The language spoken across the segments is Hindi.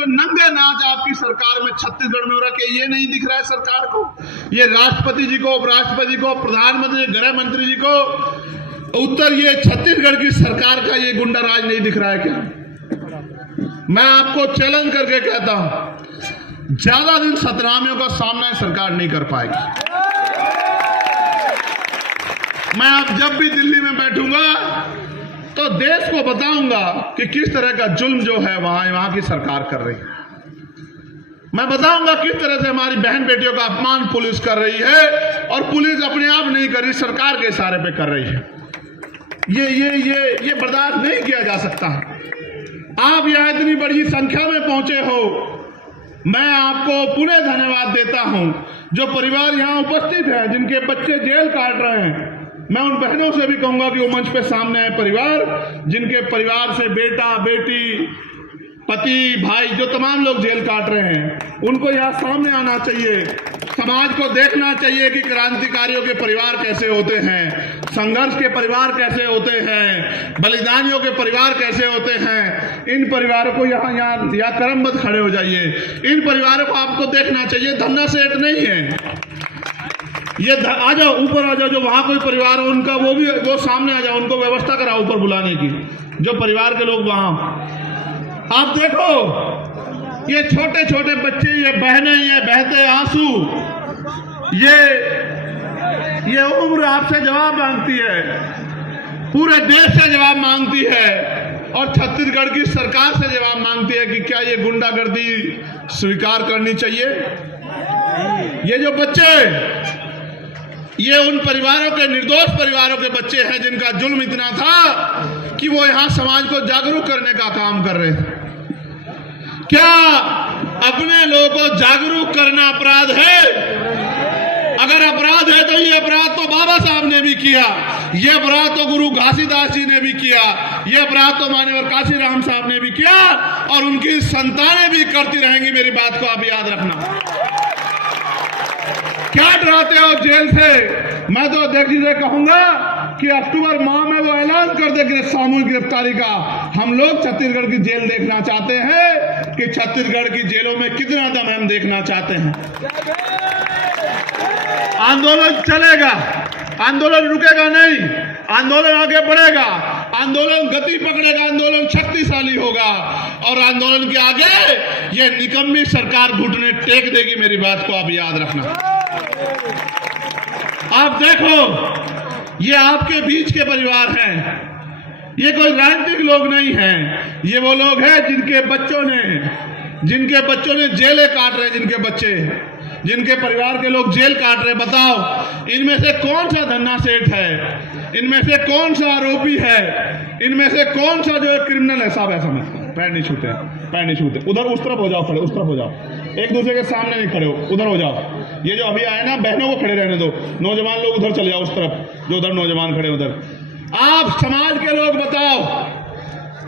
जो नंगे नाच आपकी सरकार में छत्तीसगढ़ में हो रहा है, ये नहीं दिख रहा है सरकार को? ये राष्ट्रपति जी को, उपराष्ट्रपति को, प्रधानमंत्री, गृह मंत्री जी को उत्तर ये छत्तीसगढ़ की सरकार का ये गुंडा राज नहीं दिख रहा है क्या? मैं आपको चैलेंज करके कहता हूं, ज्यादा दिन सतनामियों का सामना सरकार नहीं कर पाएगी। मैं अब जब भी दिल्ली में बैठूंगा तो देश को बताऊंगा कि किस तरह का जुल्म जो है वहां की सरकार कर रही है। मैं बताऊंगा किस तरह से हमारी बहन बेटियों का अपमान पुलिस कर रही है, और पुलिस अपने आप नहीं कर रही, सरकार के इशारे पे कर रही है। ये बर्दाश्त नहीं किया जा सकता। आप यहां इतनी बड़ी संख्या में पहुंचे हो, मैं आपको पुनः धन्यवाद देता हूं। जो परिवार यहां उपस्थित हैं, जिनके बच्चे जेल काट रहे हैं, मैं उन बहनों से भी कहूंगा कि वो मंच पे सामने आए। परिवार जिनके परिवार से बेटा, बेटी, पति, भाई, जो तमाम लोग जेल काट रहे हैं, उनको यहाँ सामने आना चाहिए। समाज को देखना चाहिए कि क्रांतिकारियों के परिवार कैसे होते हैं, संघर्ष के परिवार कैसे होते हैं, बलिदानियों के परिवार कैसे होते हैं। इन परिवारों को यहाँ क्रमबद्ध खड़े हो जाइए। इन परिवारों को आपको देखना चाहिए। धन्ना सेठ नहीं है ये, आ जाओ ऊपर आ जाओ। जो वहां कोई परिवार हो उनका वो सामने आ जाओ, उनको व्यवस्था कराओ ऊपर बुलाने की। जो परिवार के लोग वहां, आप देखो ये छोटे छोटे बच्चे, ये बहनें, ये बहते आंसू, ये उम्र आपसे जवाब मांगती है, पूरे देश से जवाब मांगती है, और छत्तीसगढ़ की सरकार से जवाब मांगती है कि क्या ये गुंडागर्दी स्वीकार करनी चाहिए। ये जो बच्चे, ये उन परिवारों के, निर्दोष परिवारों के बच्चे हैं जिनका जुल्म इतना था कि वो यहां समाज को जागरूक करने का काम कर रहे थे। क्या अपने लोगों को जागरूक करना अपराध है? अगर अपराध है तो ये अपराध तो बाबा साहब ने भी किया, ये अपराध तो गुरु घासीदास जी ने भी किया, ये अपराध तो मान्यवर काशीराम साहब ने भी किया, और उनकी संतानें भी करती रहेंगी। मेरी बात को आप याद रखना। क्या डराते हो जेल से? मैं तो अध्यक्ष जी से कहूंगा कि अक्टूबर माह में वो ऐलान कर दे सामूहिक गिरफ्तारी का। हम लोग छत्तीसगढ़ की जेल देखना चाहते हैं कि छत्तीसगढ़ की जेलों में कितना दम हम देखना चाहते हैं। आंदोलन चलेगा, आंदोलन रुकेगा नहीं, आंदोलन आगे बढ़ेगा, आंदोलन गति पकड़ेगा, आंदोलन शक्तिशाली होगा, और आंदोलन के आगे ये निकम्मी सरकार घुटने टेक देगी। मेरी बात को आप याद रखना। आप देखो, ये आपके बीच के परिवार हैं, ये कोई राजनीतिक लोग नहीं हैं, ये वो लोग हैं जिनके बच्चों ने जेलें काट रहे, जिनके परिवार के लोग जेल काट रहे। बताओ, इनमें से कौन सा धन्ना सेठ है? इनमें से कौन सा आरोपी है? इनमें से कौन सा जो क्रिमिनल है? साहब ऐसा मत करो, पैर नहीं छूते, पैर नहीं छूते। उधर उस तरफ हो जाओ, खड़े उस तरफ हो जाओ, एक दूसरे के सामने नहीं खड़े हो, उधर हो जाओ। ये जो अभी आए ना, बहनों को खड़े रहने दो, नौजवान लोग उधर चले जाओ, उस तरफ जो उधर नौजवान खड़े उधर। आप समाज के लोग बताओ,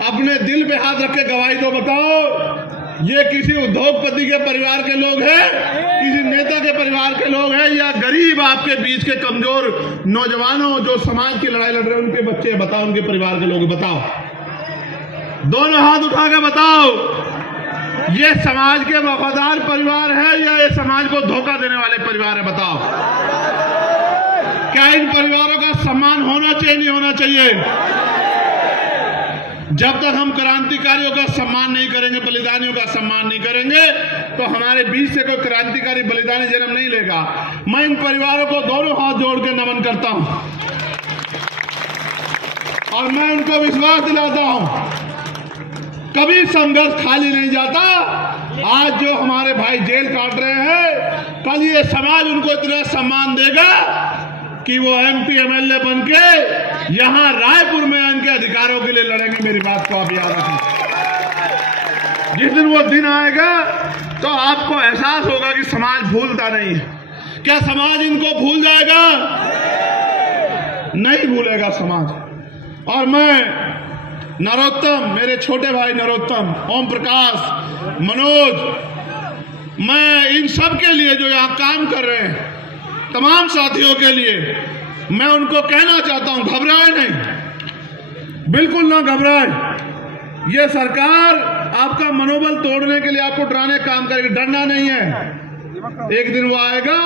अपने दिल पे हाथ रख के गवाही दो, बताओ ये किसी उद्योगपति के परिवार के लोग हैं, किसी नेता के परिवार के लोग हैं, या गरीब आपके बीच के कमजोर नौजवानों जो समाज की लड़ाई लड़ रहे हैं उनके बच्चे? बताओ, उनके परिवार के लोग बताओ, दोनों हाथ उठा के बताओ, ये समाज के वफादार परिवार है या ये समाज को धोखा देने वाले परिवार है? बताओ, क्या इन परिवारों का सम्मान होना चाहिए, नहीं होना चाहिए? जब तक हम क्रांतिकारियों का सम्मान नहीं करेंगे, बलिदानियों का सम्मान नहीं करेंगे, तो हमारे बीच से कोई क्रांतिकारी बलिदानी जन्म नहीं लेगा। मैं इन परिवारों को दोनों हाथ जोड़ के नमन करता हूं, और मैं उनको विश्वास दिलाता हूं, कभी संघर्ष खाली नहीं जाता। आज जो हमारे भाई जेल काट रहे हैं, कल ये समाज उनको इतना सम्मान देगा कि वो MP MLA बन के यहां रायपुर में इनके अधिकारों के लिए लड़ेंगे। मेरी बात को आप याद रखें। जिस दिन वो दिन आएगा तो आपको एहसास होगा कि समाज भूलता नहीं है। क्या समाज इनको भूल जाएगा? नहीं भूलेगा समाज। और मैं नरोत्तम, मेरे छोटे भाई नरोत्तम, ओम प्रकाश, मनोज, मैं इन सब के लिए जो यहाँ काम कर रहे हैं, तमाम साथियों के लिए मैं उनको कहना चाहता हूं, घबराए नहीं, बिल्कुल ना घबराए। ये सरकार आपका मनोबल तोड़ने के लिए, आपको डराने का काम करेगी। डरना नहीं है। एक दिन वो आएगा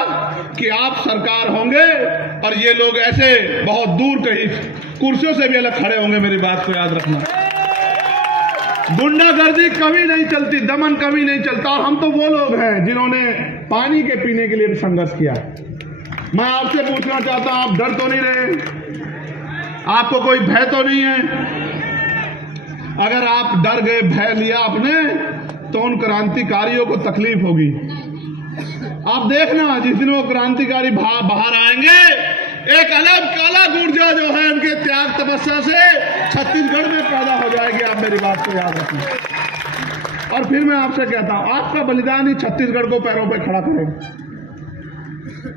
कि आप सरकार होंगे और ये लोग ऐसे बहुत दूर कहीं कुर्सियों से भी अलग खड़े होंगे। मेरी बात को याद रखना। गुंडागर्दी कभी नहीं चलती, दमन कभी नहीं चलता। और हम तो वो लोग हैं जिन्होंने पानी के पीने के लिए भी संघर्ष किया। मैं आपसे पूछना चाहता हूं, आप डर तो नहीं रहे? आपको कोई भय तो नहीं है? अगर आप डर गए, भय लिया आपने, तो उन क्रांतिकारियों को तकलीफ होगी। आप देखना, जिस दिन वो क्रांतिकारी बाहर आएंगे, एक अलग ऊर्जा जो है उनके त्याग तपस्या से छत्तीसगढ़ में पैदा हो जाएगी। आप मेरी बात को याद रखें। और फिर मैं आपसे कहता हूं, आपका बलिदान ही छत्तीसगढ़ को पैरों पर खड़ा करेगा।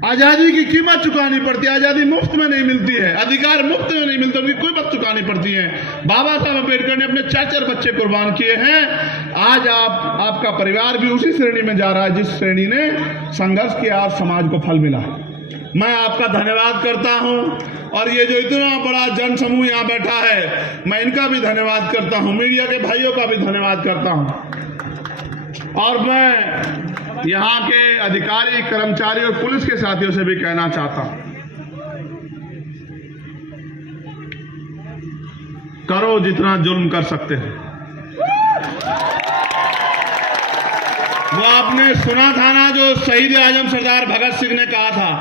आजादी की कीमत चुकानी पड़ती है। आजादी मुफ्त में नहीं मिलती है, अधिकार मुफ्त में नहीं मिलते, उनकी कोई बात चुकानी पड़ती है। बाबा साहब अम्बेडकर ने अपने 4 बच्चे कुर्बान किए हैं। आज आपका परिवार भी उसी श्रेणी में जा रहा है जिस श्रेणी ने संघर्ष किया और समाज को फल मिला। मैं आपका धन्यवाद करता हूं। और ये जो इतना बड़ा जन समूह यहां बैठा है, मैं इनका भी धन्यवाद करता हूं। मीडिया के भाइयों का भी धन्यवाद करता हूं। और मैं यहां के अधिकारी, कर्मचारी और पुलिस के साथियों से भी कहना चाहता हूं, करो जितना जुल्म कर सकते हैं। वो आपने सुना था ना, जो शहीद आजम सरदार भगत सिंह ने कहा था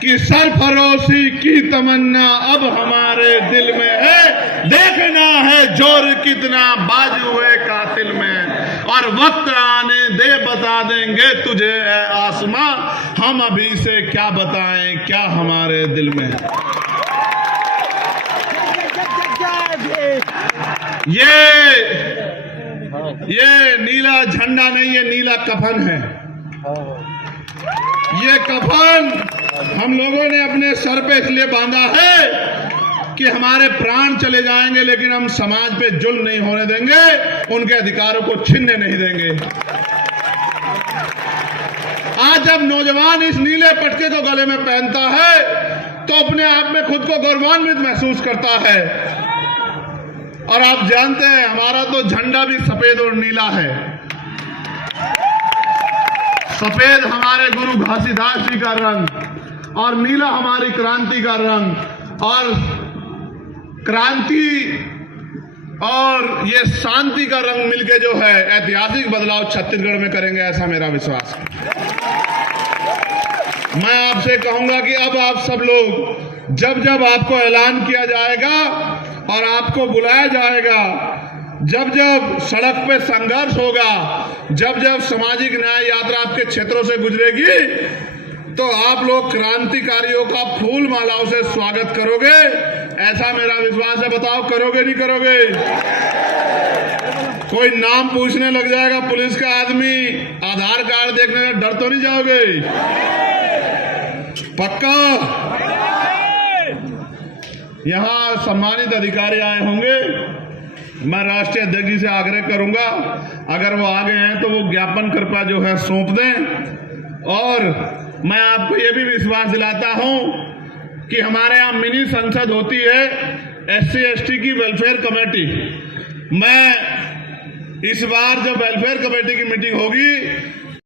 कि सरफरोशी की तमन्ना अब हमारे दिल में है, देखना है जोर कितना बाजुए कातिल में, और वक्त आने दे बता देंगे तुझे ऐ आसमां, हम अभी से क्या बताएं क्या हमारे दिल में है। ये नीला झंडा नहीं, ये नीला कफन है। ये कफन हम लोगों ने अपने सर पे इसलिए बांधा है कि हमारे प्राण चले जाएंगे, लेकिन हम समाज पे जुल्म नहीं होने देंगे, उनके अधिकारों को छीनने नहीं देंगे। आज जब नौजवान इस नीले पटके को गले में पहनता है तो अपने आप में खुद को गौरवान्वित महसूस करता है। और आप जानते हैं, हमारा तो झंडा भी सफेद और नीला है। सफेद हमारे गुरु घासीदास जी का रंग और नीला हमारी क्रांति का रंग। और क्रांति और ये शांति का रंग मिलके जो है ऐतिहासिक बदलाव छत्तीसगढ़ में करेंगे, ऐसा मेरा विश्वास है। मैं आपसे कहूंगा कि अब आप सब लोग जब जब आपको ऐलान किया जाएगा और आपको बुलाया जाएगा, जब जब सड़क पे संघर्ष होगा, जब जब सामाजिक न्याय यात्रा आपके क्षेत्रों से गुजरेगी, तो आप लोग क्रांतिकारियों का फूल मालाओं से स्वागत करोगे, ऐसा मेरा विश्वास है। बताओ, करोगे नहीं करोगे? कोई नाम पूछने लग जाएगा पुलिस का आदमी, आधार कार्ड देखने में डर तो नहीं जाओगे? पक्का? यहां सम्मानित अधिकारी आए होंगे, मैं राष्ट्रीय अध्यक्ष जी से आग्रह करूंगा, अगर वो आ गए हैं तो वो ज्ञापन कृपया जो है सौंप दें। और मैं आपको ये भी विश्वास दिलाता हूं कि हमारे यहाँ मिनी संसद होती है SC ST की वेलफेयर कमेटी। मैं इस बार जब वेलफेयर कमेटी की मीटिंग होगी